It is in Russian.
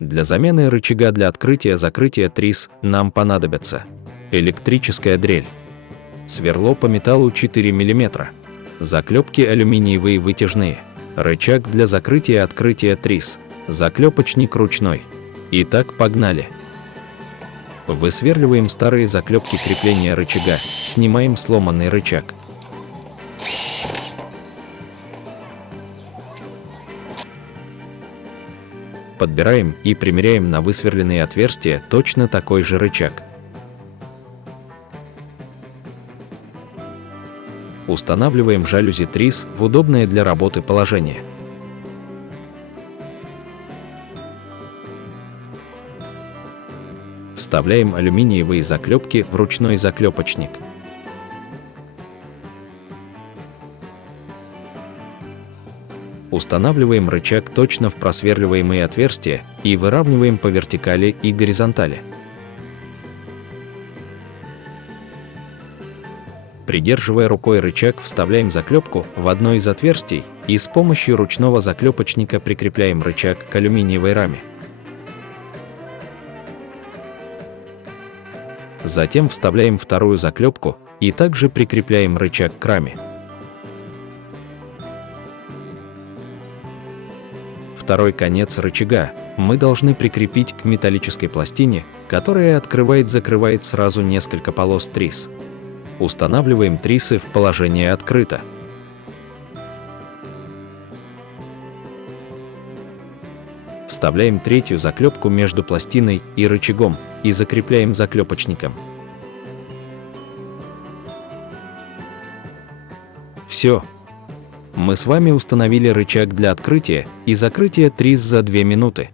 Для замены рычага для открытия-закрытия трис нам понадобится электрическая дрель, сверло по металлу 4 мм, заклепки алюминиевые вытяжные, рычаг для закрытия и открытия трис, заклепочник ручной. Итак, погнали! Высверливаем старые заклепки крепления рычага, снимаем сломанный рычаг. Подбираем и примеряем на высверленные отверстия точно такой же рычаг. Устанавливаем жалюзи трис в удобное для работы положение. Вставляем алюминиевые заклепки в ручной заклепочник. Устанавливаем рычаг точно в просверливаемые отверстия и выравниваем по вертикали и горизонтали. Придерживая рукой рычаг, вставляем заклепку в одно из отверстий и с помощью ручного заклепочника прикрепляем рычаг к алюминиевой раме. Затем вставляем вторую заклепку и также прикрепляем рычаг к раме. Второй конец рычага мы должны прикрепить к металлической пластине, которая открывает-закрывает сразу несколько полос трис. Устанавливаем трисы в положение открыто. Вставляем третью заклепку между пластиной и рычагом и закрепляем заклепочником. Все. Мы с вами установили рычаг для открытия и закрытия трис за 2 минуты.